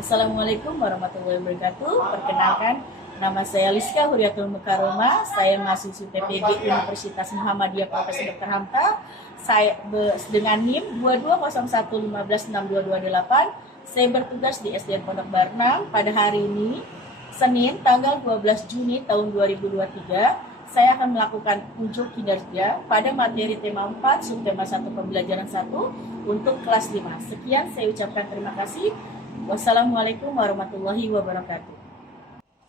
Assalamualaikum warahmatullahi wabarakatuh. Perkenalkan, nama saya Liska Huriatul Mukaroma. Saya mahasiswi TPG Universitas Muhammadiyah Profesor Dr. Hamka. Saya dengan NIM 220115162228. Saya bertugas di SDN Pondok Barnang pada hari ini, Senin, tanggal 12 Juni tahun 2023. Saya akan melakukan ujuk kinerja pada materi tema 4, subtema 1 pembelajaran 1 untuk kelas 5. Sekian, saya ucapkan terima kasih. Wassalamualaikum warahmatullahi wabarakatuh.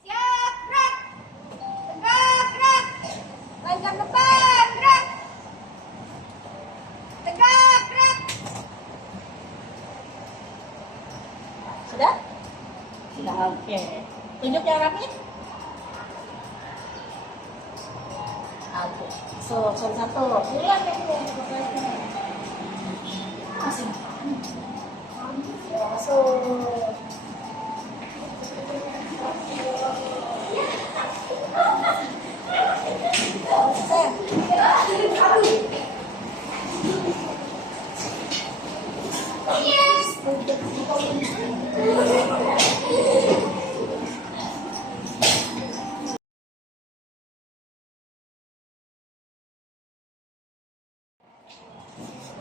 Siap, gerak. Tegak, gerak. Lanjut depan, gerak. Tegak, gerak. Sudah? Sudah, oke. Tunjuk yang rapi. Oke. So, satu. Duluan deh. Masih. So,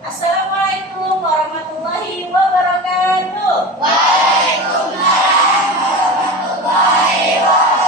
Assalamualaikum warahmatullahi wabarakatuh. Waalaikumsalam warahmatullahi wabarakatuh.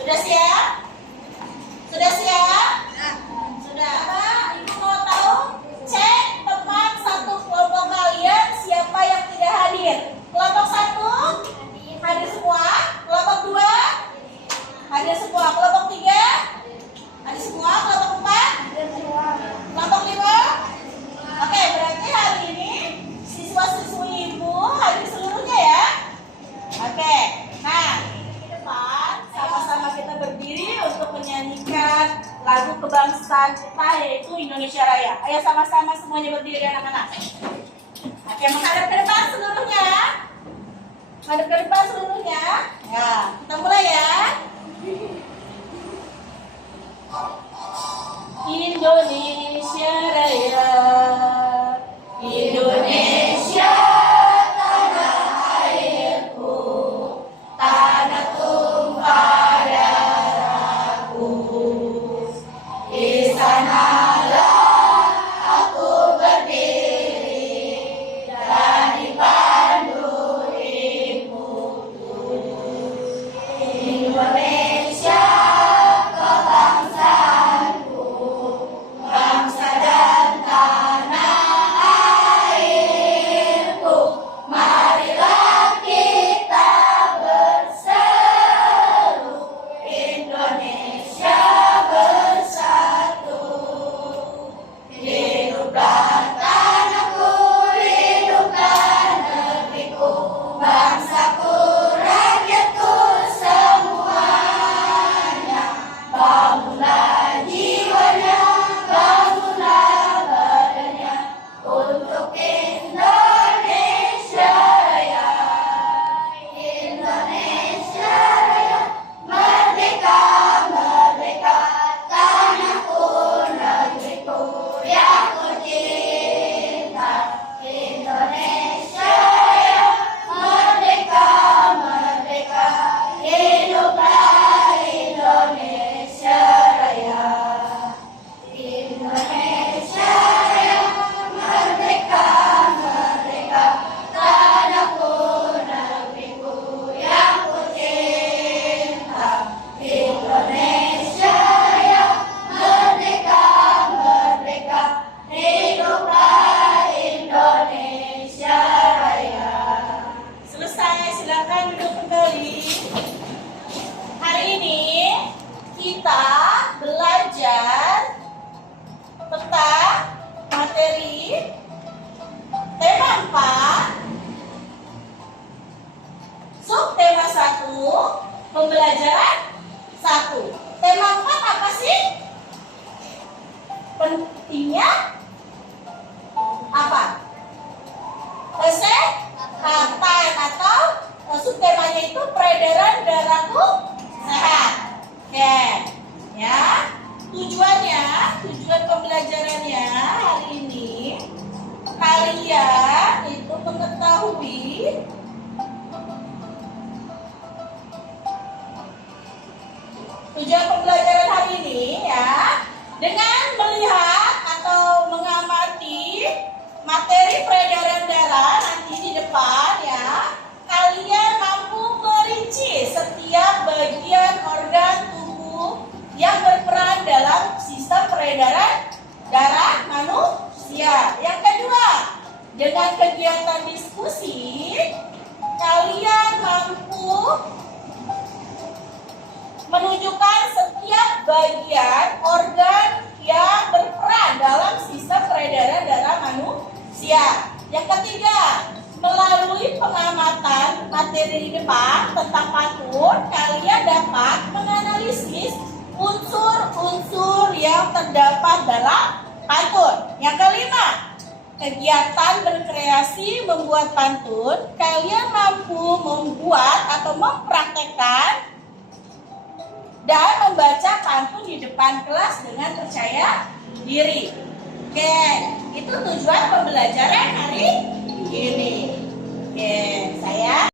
Sudah siap? Sudah siap? Sudah. Ibu mau tahu? Cek teman satu kelompok kalian siapa yang tidak hadir. Kelompok 1 hadir semua. Kelompok 2 hadir semua. Kelompok 3 hadir semua. Kelompok 4 kelompok 5. Oke, berarti hari ini siswa-siswi ibu hadir seluruhnya ya. Oke, nah di depan sama-sama kita berdiri untuk menyanyikan lagu kebangsaan kita yaitu Indonesia Raya. Ayo sama-sama semuanya berdiri anak-anak. Oke, menghadap ke depan seluruhnya. Menghadap ke depan seluruhnya. Ya, kita mulai ya. Indonesia Raya, Indonesia tanah airku, tanah tumpah darahku. Di sanalah aku berdiri dan dipandu ibu. Indonesia kebangsaanku, bangsa dan tanah airku. Marilah kita berseru, Indonesia bersatu. Hiduplah tanahku, hiduplah negeriku, bangsaku, rakyatku semuanya. Bangunlah jiwanya, bangunlah badannya untuk Indonesia Raya. Indonesia Raya, merdeka, merdeka, tanahku, negeriku yang ku cinta. Indonesia Raya, merdeka, merdeka, hiduplah Indonesia Raya. Indonesia Raya, merdeka, merdeka, tanahku, negeriku yang ku cinta. Indonesia Raya, merdeka, merdeka, hiduplah Indonesia Raya. Selesai, silakan duduk kembali. Hari ini kita belajar tentang materi tema 4, subtema 1, pembelajaran 1. Tema 4 apa sih? Pentingnya apa? Kesehatan atau subtemanya itu peredaran darahku sehat. Oke, ya. Tujuan pembelajarannya hari ini kalian itu mengetahui tujuan pembelajaran hari ini ya, dengan melihat atau mengamati materi peredaran darah nanti di depan ya, kalian mampu merinci setiap bagian organ tubuh yang berperan dalam sistem peredaran darah manusia. Yang kedua, dengan kegiatan diskusi, kalian mampu menunjukkan setiap bagian organ yang berperan dalam sistem peredaran darah manusia. Yang ketiga, melalui pengamatan materi di depan tentang pantun, kalian dapat menganalisis unsur-unsur yang terdapat dalam pantun. Yang kelima, kegiatan berkreasi membuat pantun, kalian mampu membuat atau mempraktekkan dan membaca pantun di depan kelas dengan percaya diri. Oke, itu tujuan pembelajaran hari ini. Oke, saya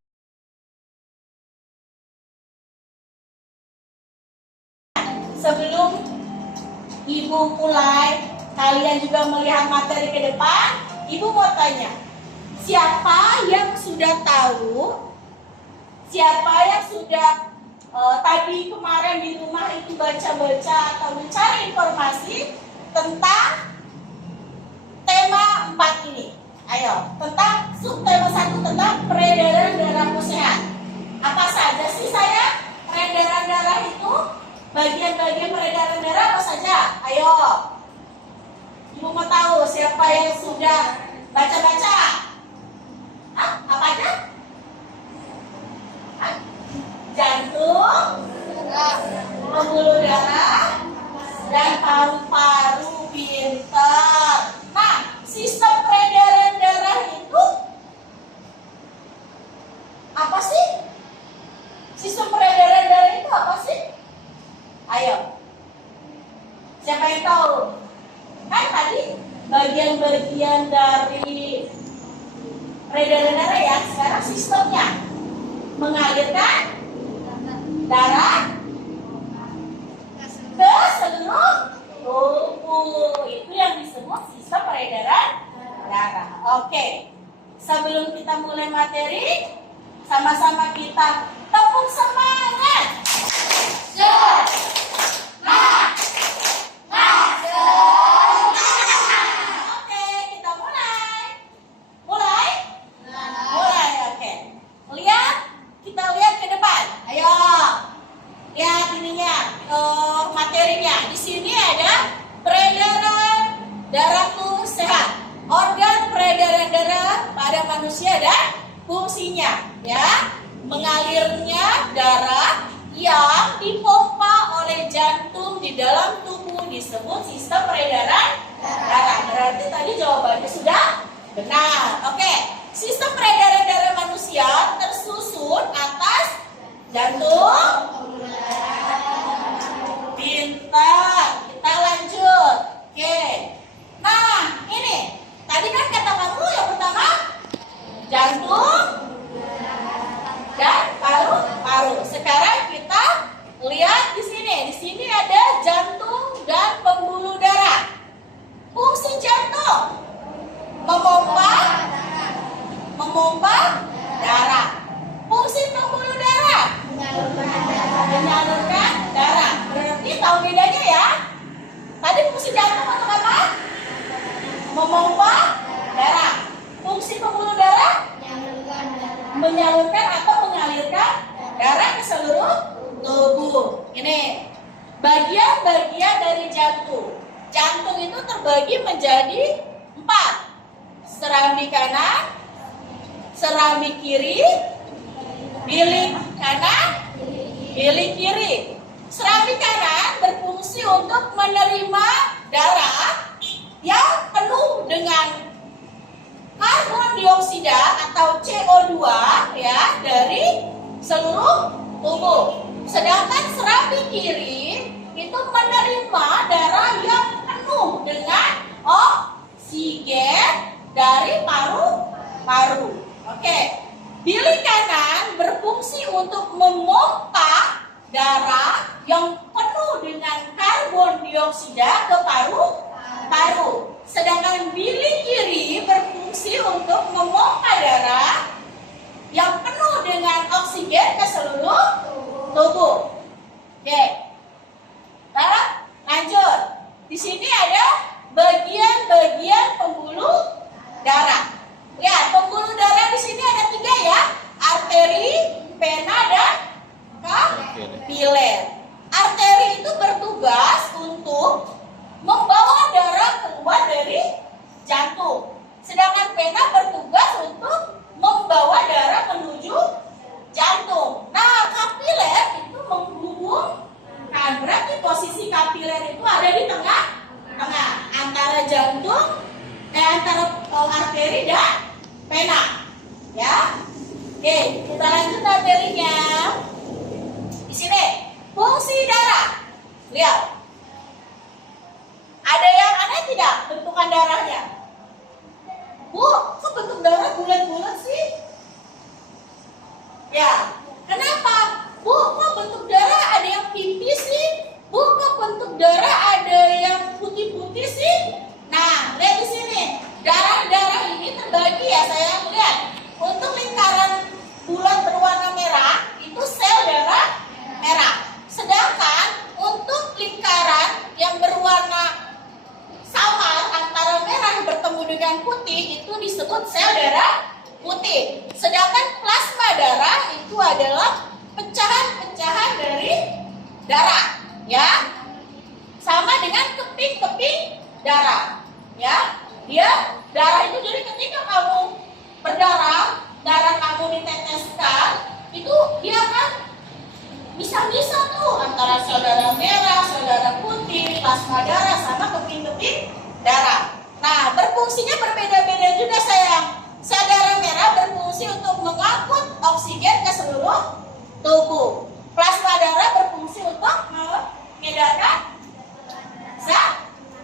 sebelum Ibu mulai, kalian juga melihat materi ke depan, Ibu mau tanya, siapa yang sudah tahu, siapa yang sudah tadi kemarin di rumah itu baca-baca atau mencari informasi tentang tema 4 ini. Ayo, tentang subtema 1 tentang peredaran darah sehat. Apa saja sih saya? Peredaran darah itu, bagian-bagian peredaran darah apa saja? Ayo, Ibu mau tahu siapa yang sudah baca-baca? Apa aja? Jantung, pembuluh darah, dan paru-paru. Pintar. Nah, sistem peredaran darah itu apa sih? Sistem peredaran darah itu apa sih? Ayo, siapa yang tahu? Kan tadi bagian-bagian dari peredaran darah ya. Sekarang sistemnya mengalirkan darah ke seluruh tubuh. Itu yang disebut sistem peredaran darah. Oke, sebelum kita mulai materi, sama-sama kita tepuk semangat. Oke, kita mulai. Mulai? Mulai, oke. Kita lihat ke depan. Ayo. Lihat ininya, materinya. Di sini ada peredaran darahku sehat. Organ peredaran darah pada manusia dan fungsinya, ya. Mengalirnya darah yang dipompa oleh jantung di dalam tubuh disebut sistem peredaran darah. Berarti tadi jawabannya sudah benar. Oke, sistem peredaran darah manusia tersusun atas jantung. Pintar. Kita lanjut. Oke. Nah, ini. Tadi kan kata kamu yang pertama jantung dan paru-paru. Sekarang kita lihat di sini. Di sini ada jantung dan pembuluh darah. Fungsi jantung memompa darah. Fungsi pembuluh darah menyalurkan darah. Berarti tahu bedanya ya. Tadi fungsi jantung apa? Memompa darah. Fungsi pembuluh darah menyalurkan atau mengalirkan darah ke seluruh tubuh. Ini bagian-bagian dari jantung. Jantung itu terbagi menjadi 4. Serambi kanan, serambi kiri, bilik kanan, bilik kiri. Serambi kanan berfungsi untuk menerima darah yang penuh dengan karbon dioksida atau CO2 ya dari seluruh tubuh. Sedangkan serambi kiri itu menerima darah yang penuh dengan oksigen dari paru-paru. Oke. Bilik kanan berfungsi untuk memompa darah yang penuh dengan karbon dioksida ke paru-paru. Sedangkan bilik kiri berfungsi untuk memompa darah yang penuh dengan oksigen ke seluruh tubuh. Oke. Nah, lanjut. Di sini ada bagian-bagian pembuluh darah. Ya, pembuluh darah di sini ada 3 ya. Arteri, vena, dan kapiler. Arteri itu bertugas untuk membawa darah keluar dari jantung. Sedangkan vena bertugas untuk membawa darah menuju jantung. Nah, kapiler itu menghubungkan. Berarti posisi kapiler itu ada di tengah antara jantung, antara arteri dan vena. Ya. Oke, kita lanjut materinya. Di sini fungsi darah. Lihat. Ada yang aneh tidak bentukan darahnya? Bu, kok bentuk darah bulat-bulat sih? Ya, kenapa? Bu, kok bentuk darah ada yang pipis sih? Bu, kok bentuk darah ada yang putih-putih sih? Nah, lihat di sini. Darah-darah ini terbagi ya, sayang. Lihat. Untuk lingkaran bulat berwarna merah, itu sel darah merah. ya. Sama dengan keping-keping darah, ya. Darah itu jadi ketika kamu berdarah, darah kamu diteteskan, itu dia kan bisa-bisa tuh antara sel darah merah, sel darah putih, plasma darah sama keping-keping darah. Nah, berfungsinya berbeda-beda juga sayang. Sel darah merah berfungsi untuk mengangkut oksigen ke seluruh tubuh. Plasma darah berfungsi untuk mengedarkan zat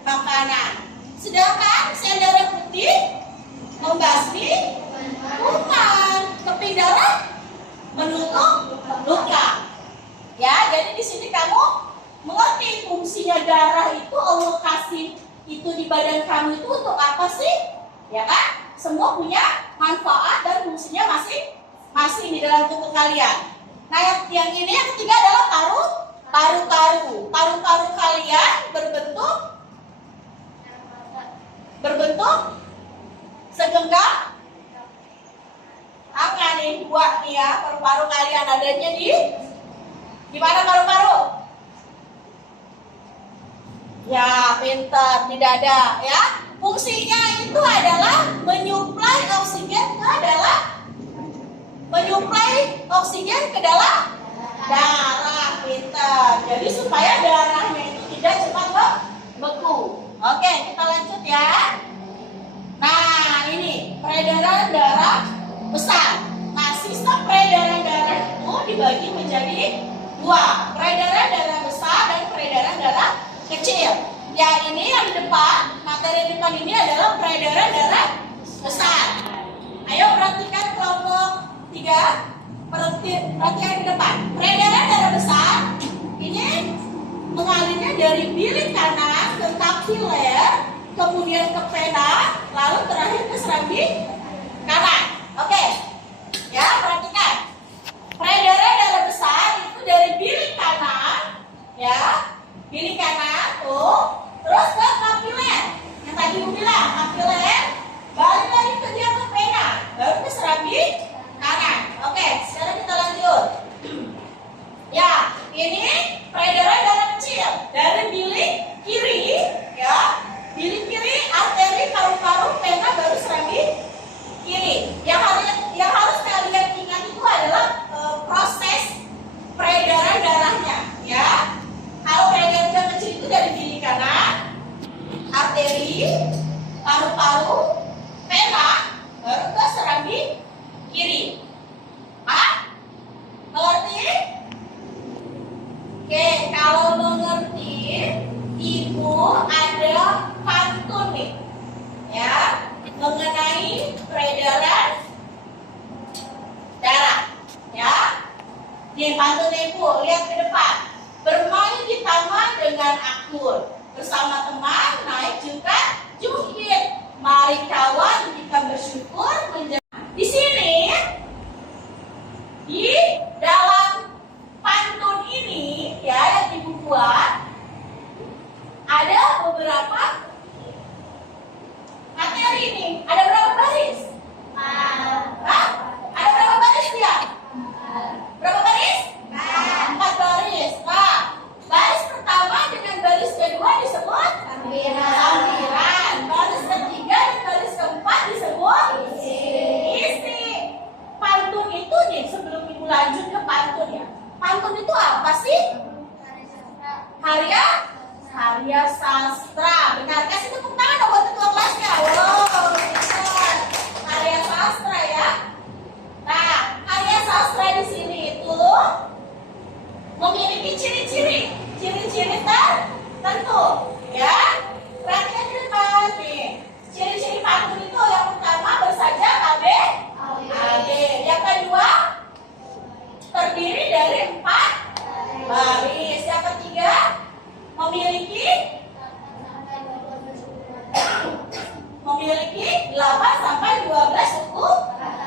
makanan. Sedangkan sel darah putih membasmi kuman, keping darah menutup luka. Ya, jadi di sini kamu mengerti fungsinya darah itu Allah kasih itu di badan kamu itu untuk apa sih? Ya kan? Semua punya manfaat dan fungsinya masing-masing di dalam tubuh kalian. Nah, yang ini yang ketiga adalah paru-paru. Paru-paru kalian berbentuk segenggam tangan nih, dua nih ya. Paru-paru kalian adanya di mana paru-paru? Ya, pintar, di dada ya. Fungsinya itu adalah menyuplai oksigen ke dalam darah, pintar. Jadi supaya darahnya itu tidak cepat beku. Oke, kita lanjut ya. Nah, ini peredaran darah besar. Nah, sistem peredaran darah itu dibagi menjadi dua, peredaran darah besar dan peredaran darah kecil. Ya, ini yang di depan, materi depan ini adalah peredaran darah besar. Ayo perhatikan kelompok 3, perhatikan di depan. Peredaran darah besar ini mengalirnya dari bilik kanan ke kapiler, kemudian ke vena, lalu terakhir ke serambi kanan. Oke, ya perhatikan. Peredaran darah besar itu dari bilik kanan, ya, bilik kanan tuh, terus ke kapiler. Yang tadi aku bilang kapiler, balik lagi ke dia ke vena, baru ke serambi kanan. Oke, sekarang kita lanjut. Ya, ini peredaran darah kecil dari bilik kiri, ya, bilik kiri, arteri, paru-paru, vena, baru serambi kiri. Yang harus kalian ingat itu adalah proses peredaran darahnya, ya. Kalau peredaran darah kecil itu dari bilik kanan, arteri, paru-paru, vena, baru ke serambi kiri. Mengerti? Oke, kalau mengerti, ibu ada pantun nih, ya, mengenai peredaran darah, ya. Nih pantunnya ibu, lihat ke depan. Bermain di taman dengan akur, bersama teman naik juga jukit. Mari kawan kita bersyukur menjadi. Di sini, di dalam pantun ini, ya, yang ibu buat, ada beberapa materi ini. Ada berapa baris? Hah? Ada berapa baris dia? Berapa baris? 4 baris. Nah, baris pertama dengan baris kedua disebut sampiran. Baris ketiga dan baris keempat disebut isi. Pantun itu nih, sebelum ibu lanjut ke pantun ya. Pantun itu apa sih? Karya sastra. Benar, kasih tepuk tangan dong buat ketua kelasnya. Wow, benar. Karya sastra ya. Nah, karya sastra di sini itu memiliki ciri-ciri tertentu, ya. Perhatikan di depan nih. Ciri-ciri pantun itu yang pertama bersajak AB. Yang kedua terdiri dari 4 baris. Yang ketiga memiliki 8 sampai 12 suku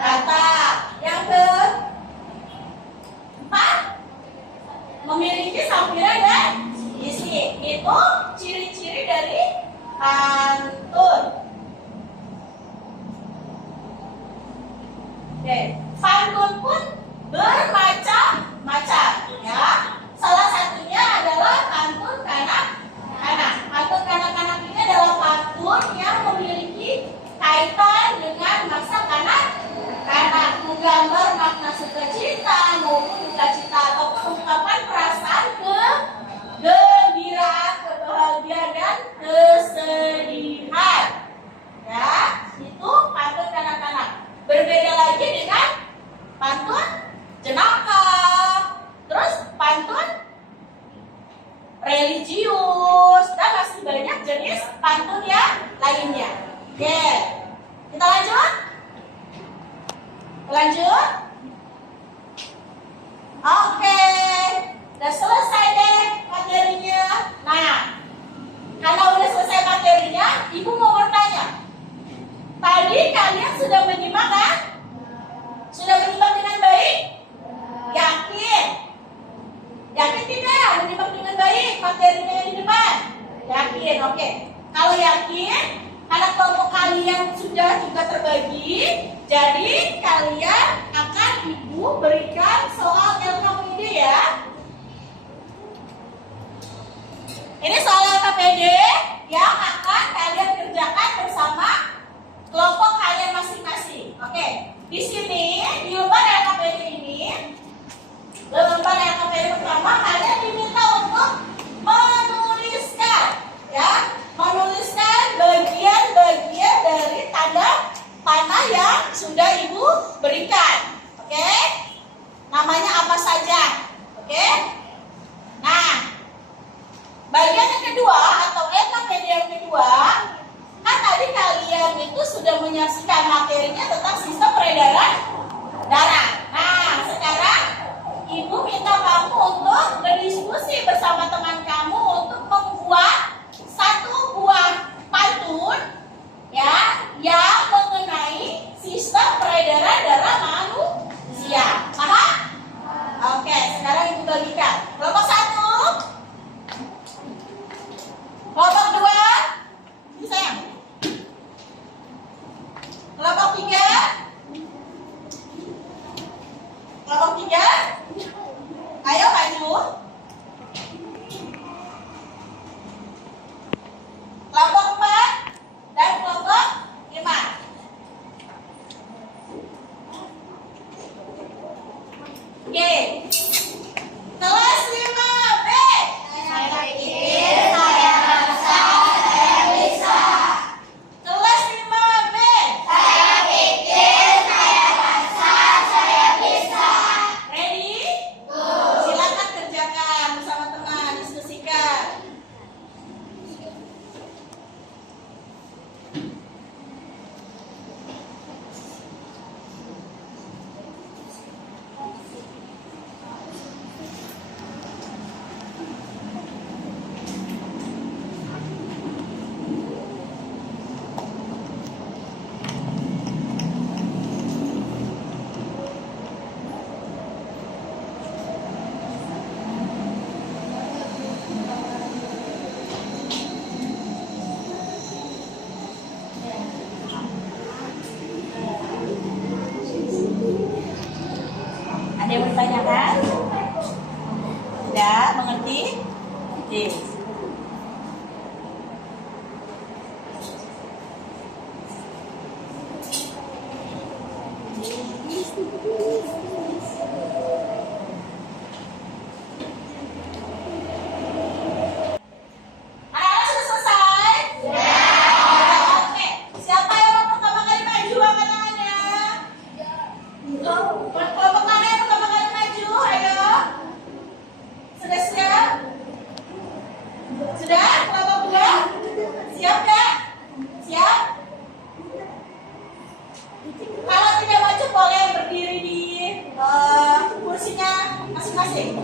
kata. Yang keempat memiliki sampiran dan isi. Itu ciri-ciri dari pantun. Oke, pantun pun bermacam-macam, ya. Salah satunya adalah pantun religius, dan masih banyak jenis pantun yang lainnya. Oke, kita lanjut. Lanjut. Oke, udah selesai deh materinya. Nah, kalau udah selesai materinya, Ibu mau bertanya. Tadi kalian sudah menyimak kan? Sudah menyimak dengan baik? Yakin? Yakin tidak menyimak dengan baik materinya yang di depan? Yakin, oke. Kalau yakin, karena kelompok kalian sudah juga terbagi, jadi kalian akan Ibu berikan soal LKPD ya. Ini soal LKPD yang akan kalian kerjakan bersama kelompok kalian masing-masing. Oke, di sini di lembar LKPD ini, lembar LKPD pertama kalian diminta untuk menuliskan, ya, menuliskan bagian-bagian dari tanda panah yang sudah Ibu berikan. Oke, namanya apa saja? Oke, nah, bagian yang kedua atau LKPD yang kedua, kan tadi kalian itu sudah menyaksikan materinya tentang sistem peredaran darah. Nah, sekarang Ibu minta kamu untuk berdiskusi bersama teman kamu untuk membuat satu buah pantun ya yang mengenai sistem peredaran darah manusia. Paham? Oke, sekarang Ibu bagikan. Kelompok 1, kelompok 2, ini sayang. Kelompok 3, kelompok 3, ayo maju. Kelompok 4 dan kelompok 5. Oke, kelas 5B. Saya pikir saya rasa saya bisa. Kelas 5B. Saya pikir saya rasa saya bisa. Ready? Silakan kerjakan bersama teman, diskusikan. Ada yang bertanyakan? Tidak, mengerti? Oke. Anak-anak sudah selesai? Ya. Oke. Siapa yang mau pertama kali maju angkat tangannya? Kelompok mana yang pertama kali maju? Ayo. Sudah siap? Sudah? Kelompok 2? Siap gak? Siap? Kalau tidak maju boleh berdiri di kursinya masing-masing.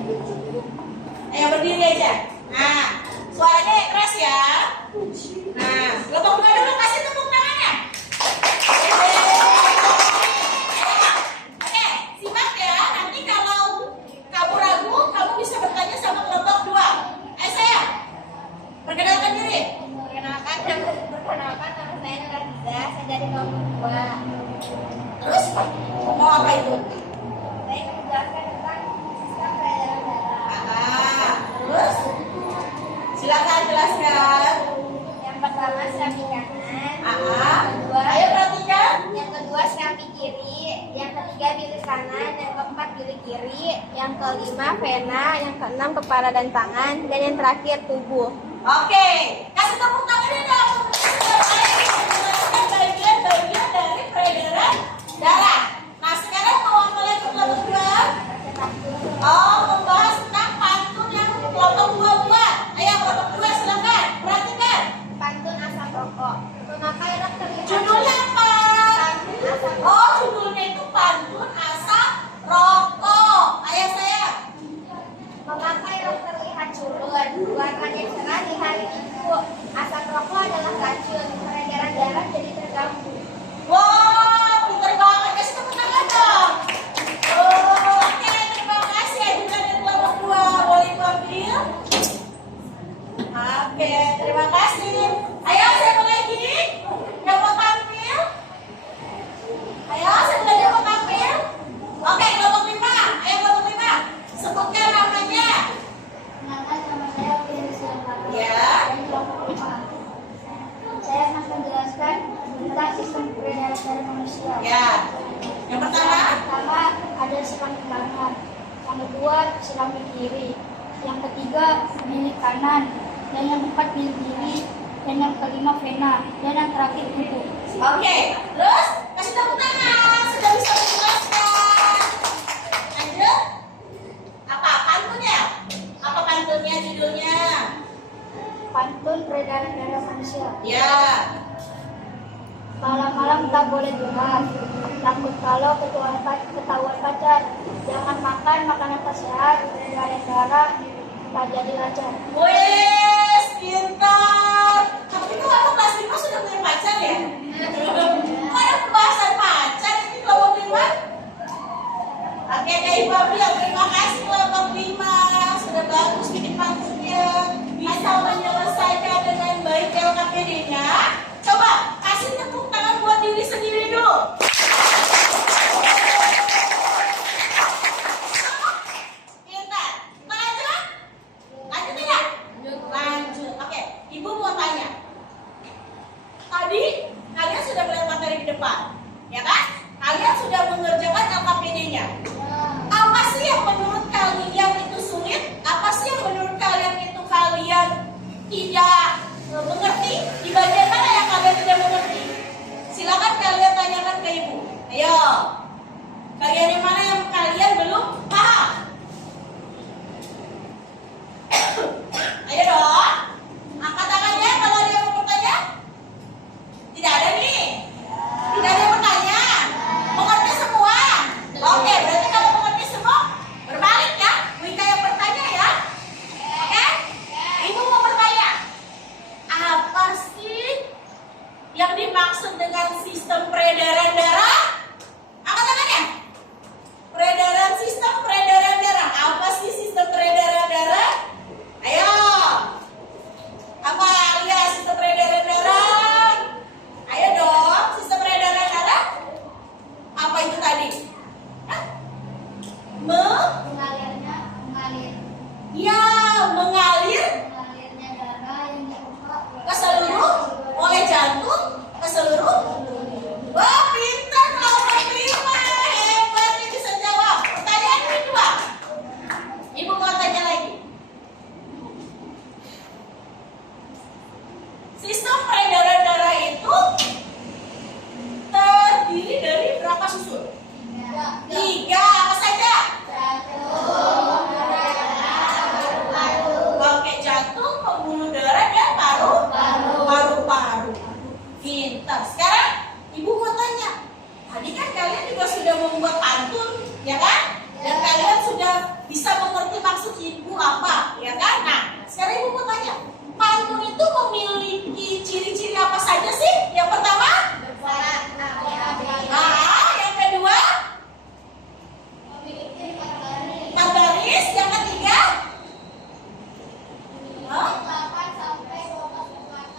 Ayo berdiri aja. Nah, suaranya keras ya. Nah, kelompok 2 dulu kasih tepuk tangannya. Oke, simak ya. Nanti kalau kamu ragu, kamu bisa bertanya sama kelompok 2. Ayo saya, perkenalkan diri. Perkenalkan nama saya Nuradiza, saya dari kelompok 2. Terus, mau apa itu? Saya ingin menjelaskan tentang sistem peredaran darah. Terus, silakan jelaskan. Yang pertama serambi kanan, Ayo perhatikan. yang kedua serambi kiri, yang ketiga bilik kanan, yang keempat bilik kiri, yang kelima vena, yang keenam kepala dan tangan, dan yang terakhir tubuh. Oke, kasih tepuk tangannya dong. Menjelaskan bagian-bagian dari peredaran darah. Nah, sekarang mau apa lagi kelompok 2? Oh, membahas tentang pantun yang kelompok 2 buat. Ayo Hari Ibu, asap rokok adalah racun, peredaran darah jadi terganggu. Wow, pintar banget. Kasih tepuk tangan dong. Oh, oke, terima kasih. Ajudan dan kelompok 2 boleh Ibu ambil. Oke, terima kasih. Ayo, siapa lagi yang mau tampil? Ayo, siapa lagi yang mau tampil? Oke, kelompok 5. Ayo, kelompok 5. Sebutkan namanya. Nama saya Firsa. Ya. Saya akan menjelaskan tentang sistem peredaran darah manusia. Ya. Yang pertama, Ada selang kanan, yang kedua selang kiri, yang ketiga bilik kanan, dan yang keempat bilik kiri, dan yang kelima vena, dan yang terakhir tubuh. oke. Terus kasih tepuk tangan. Sudah bisa menjelaskan. Lanjut. Apa pantunnya? Apa pantunnya judulnya? Pantun peredaran darah manusia. Ya. Malam-malam tak boleh curhat, takut kalau ketahuan pacar. Jangan makan makanan tak sehat, peredaran darah tak jadi lancar. Wes, pintar. Tapi itu kamu kelas 5 sudah punya pacar ya? Ada pembahasan pacar ini kelompok 5? Oke, Kak Ibu bilang terima kasih kelompok 5. Sudah bagus bikin pantunnya. Bisa menyelesaikan dengan baik LKPD-nya. Coba kasih tepuk tangan buat diri sendiri dulu. Pintar. Lanjut? Lanjut tidak? Lanjut. Oke, Ibu mau tanya. Tadi kalian sudah melihat materi di depan, ya kan? Kalian sudah mengerjakan LKPD-nya. Apa sih yang menurut kalian itu sulit? Apa sih yang menurut kalian itu kalian tidak mengerti? Di bagian mana yang kalian tidak mengerti? Silakan kalian tanyakan ke Ibu. Ayo. Bagian yang mana yang kalian belum paham? Ayo dong. Angkat tangannya kalau ada yang mau bertanya. Tidak ada nih. Tidak ada yang bertanya. Mengerti semua? Oke, berarti kalau mengerti semua, berbalik ya. Wika yang bertanya ya. Oke? Ibu mau bertanya. Apa sih yang dimaksud dengan sistem peredaran darah? Angkat tangannya. Sistem peredaran darah. Apa sih sistem peredaran darah? Ayo. Apa alias sistem peredaran darah? Ayo dong, sistem peredaran darah. Apa itu tadi? Hah? Mengalirnya Ya, mengalirnya darah yang dibuka ke seluruh oleh jantung ke seluruh. Wah, pintar kelompok 5. Hebat nih bisa jawab. Pertanyaan kedua. Ibu mau tanya lagi. Sistem peredaran darah itu terdiri dari berapa susun? 3. Apa saja? Oke, jantung, pembuluh darah, dan paru-paru. Pintar. Sekarang Ibu mau tanya. Tadi kan kalian juga sudah membuat pantun, ya kan? Dan kalian sudah bisa mengerti maksud Ibu apa, ya kan? Nah, sekarang Ibu mau tanya. Pantun itu memiliki ciri-ciri apa saja sih? Yang pertama? Yang kedua? 4 baris. Yang ketiga?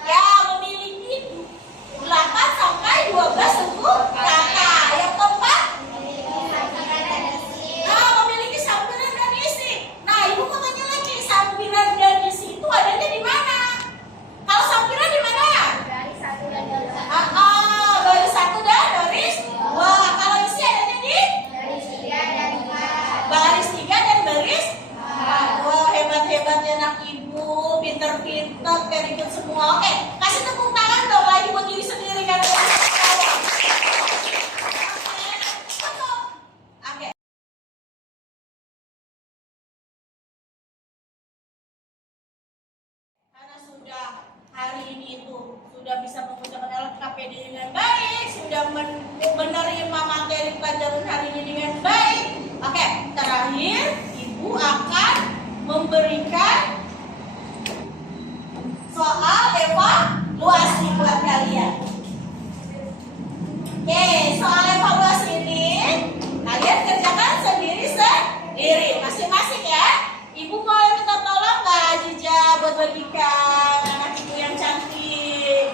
Ya, memiliki 8 sampai 12 suku kata. Yang keempat? Memiliki sampiran dan isi. Nah, Ibu mau tanya lagi, sampiran dan isi itu adanya di mana? Kalau sampiran di mana? Baris 1 dan baris 2. Baris 1 dan baris 2. Kalau isi adanya di? Baris 3 dan 4. Baris 3 dan baris 4. Wah, hebat-hebatnya anak Ibu. Pinter-pinter, very good semua. Oke, kasih tepuk tangan dong lagi buat diri sendiri karena Oke. Karena sudah hari ini itu sudah bisa mengucapkan LKPD dengan baik, sudah menerima materi pelajaran hari ini dengan baik. Oke, terakhir Ibu akan memberikan soal evaluasi buat kalian. Oke, soal evaluasi ini kalian kerjakan sendiri masing-masing ya. Ibu boleh minta tolong nggak Jija buat bagikan anak ibu yang cantik.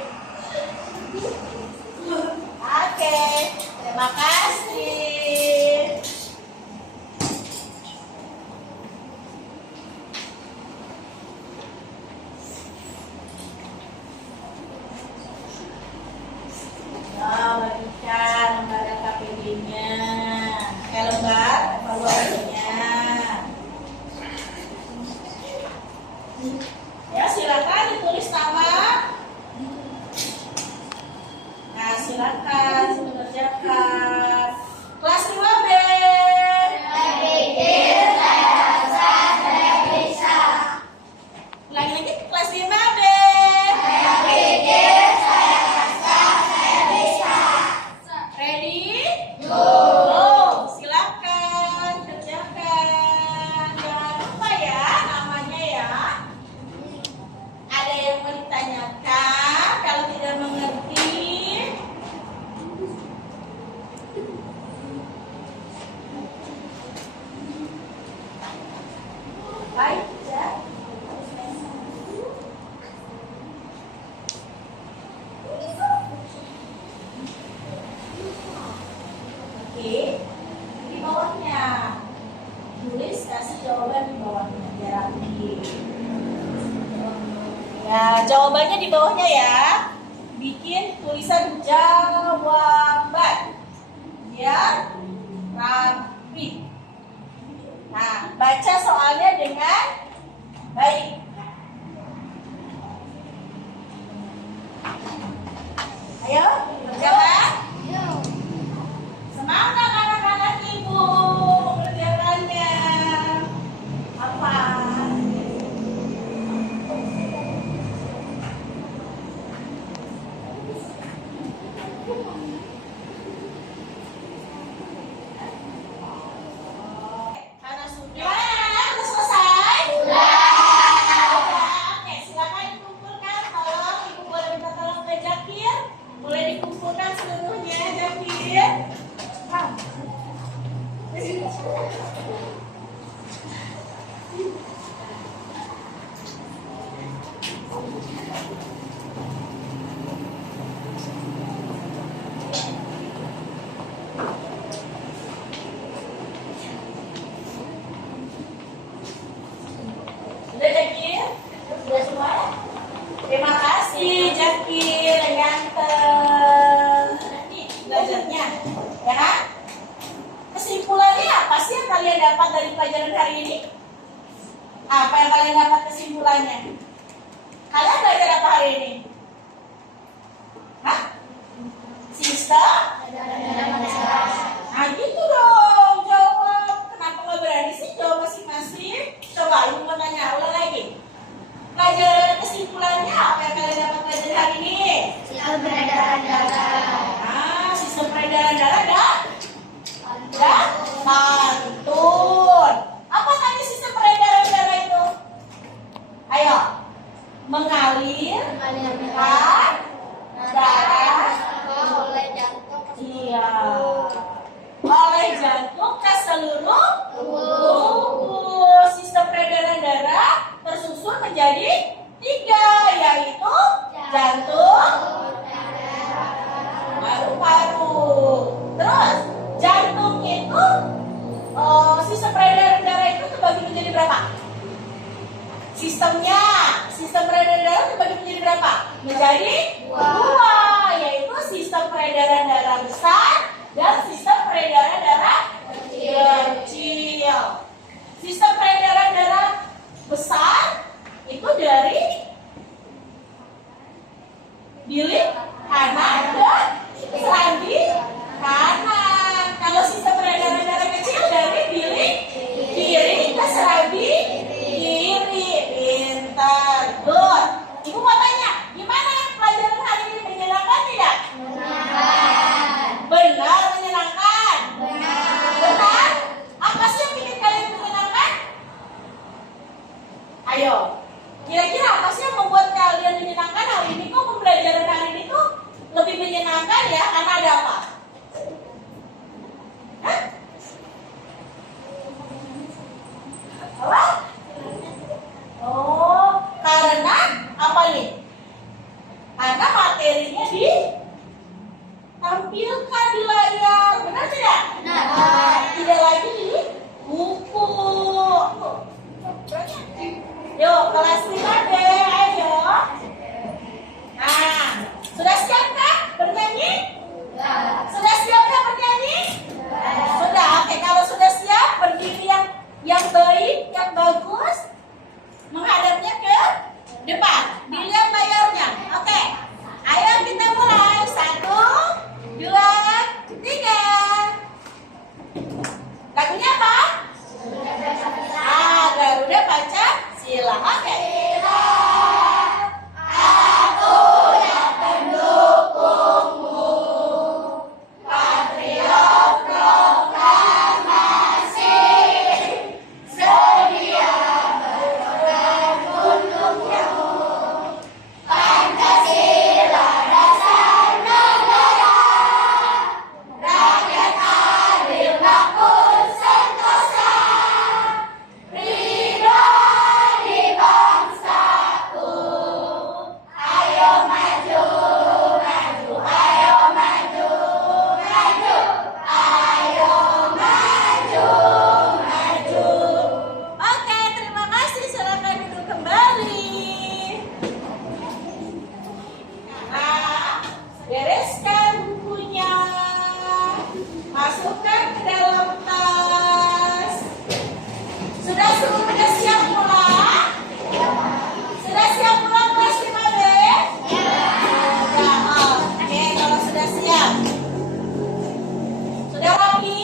Oke, terima kasih. Bagikan lembaran KPD-nya, lembar evaluasinya. Ya, silakan ditulis nama. Nah, silakan dikerjakan. Kelas 5B. Saya pikir, saya rasa, saya bisa. Ulangi lagi, kelas 5B. Saya pikir, saya rasa, saya bisa. Ready? Go. Silakan kerjakan. Jangan lupa ya namanya ya. Ada yang mau ditanyakan? Kalau tidak mengerti, baik ya. Oke, di bawahnya tulis, kasih jawaban di bawahnya biar rapi. Ya, jawabannya di bawahnya ya. Bikin tulisan jawaban biar rapi. Nah, baca soalnya dengan baik. Ayo, kerjakan. Semangat anak-anak ibu, kerjakannya. Apa? Karena sudah, sudah selesai? Sudah. Oke, silakan dikumpulkan. Tolong ibu boleh minta tolong ke Jakir. Boleh dikumpulkan seluruhnya, Jakir. Sudah Jakir? Sudah semua? Terima kasih Jakir, yang ganteng. Nanti belajarnya, ya kan? Kesimpulannya apa sih yang kalian dapat dari pelajaran hari ini? Apa yang kalian dapat kesimpulannya? Kalian belajar apa hari ini? Hah? Sistem? Nah gitu dong, jawab. Kenapa nggak berani sih jawab masing-masing? Coba ibu mau tanya ulang lagi. Pelajaran kesimpulannya apa yang kalian dapat pelajaran hari ini? Sistem peredaran darah. Ah, sistem peredaran darah dan pantun. Apa tadi sistem peredaran darah itu? Ayo, mengalir kan darah oleh jantung ke iya oleh jantung ke seluruh tubuh. Sistem peredaran darah tersusun menjadi 3, yaitu jantung, paru-paru. Terus jantung itu sistem peredaran darah itu terbagi menjadi berapa? Sistem peredaran darah terbagi menjadi berapa? Menjadi 2, yaitu sistem peredaran darah besar dan sistem peredaran darah kecil. Sistem peredaran darah besar itu dari bilik kanan ke serambi kanan. Kalau sistem peredaran darah kecil dari bilik kiri ke serambi kiri. Pintar, good. Ibu mau tanya, gimana pelajaran hari ini, menyenangkan tidak? Benar, menyenangkan. Benar. Apa sih yang bikin kalian menyenangkan? Ayo, kira-kira apa sih yang membuat kalian dilihat layarnya. Oke. Ayo kita mulai. 1, 2, 3. Lagunya apa? Garuda Pancasila. Oke. Oke, terima kasih. Silakan duduk kembali. Nah, bereskan bukunya. Masukkan ke dalam tas. Sudah semuanya siap pulang? Sudah siap pulang kelas 5B? Ya, oke, kalau sudah siap. Sudah rapi?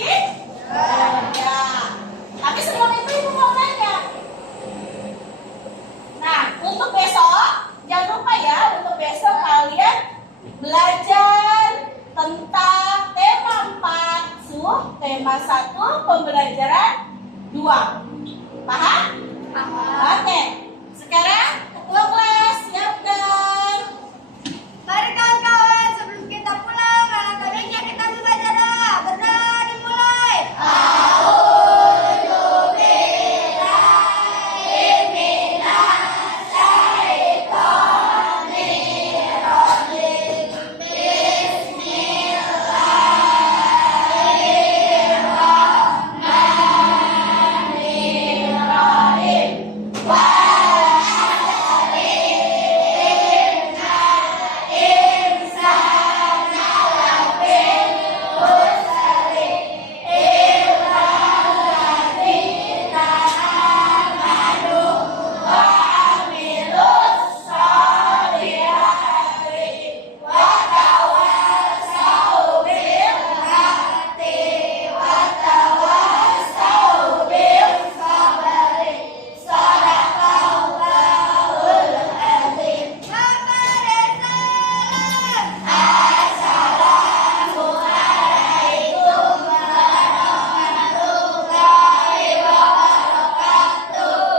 Ya. Tapi sebelum itu ibu mau nanya. Nah, untuk besok, jangan lupa ya, untuk besok kalian belajar tentang tema 4 suh, tema 1, pembelajaran 2. Paham? Oke. Sekarang ketua kelas siapkan. Mari kawan-kawan, sebelum kita pulang, alangkah baiknya kita berbicara. Benar, dimulai.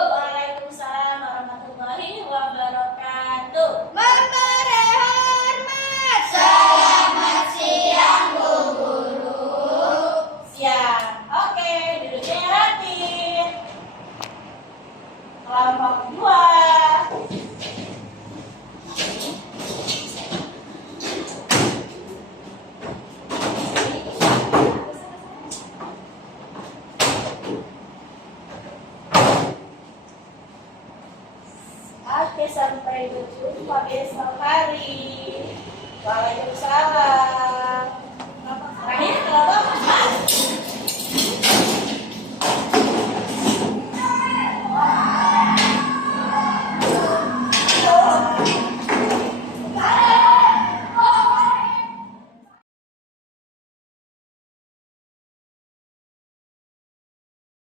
Waalaikumsalam warahmatullahi wabarakatuh. Memberi hormat. Selamat siang, Bu Guru. Siap. Oke, duduknya rapi. Kelompok 2. Oke, sampai berjumpa besok hari. Waalaikumsalam.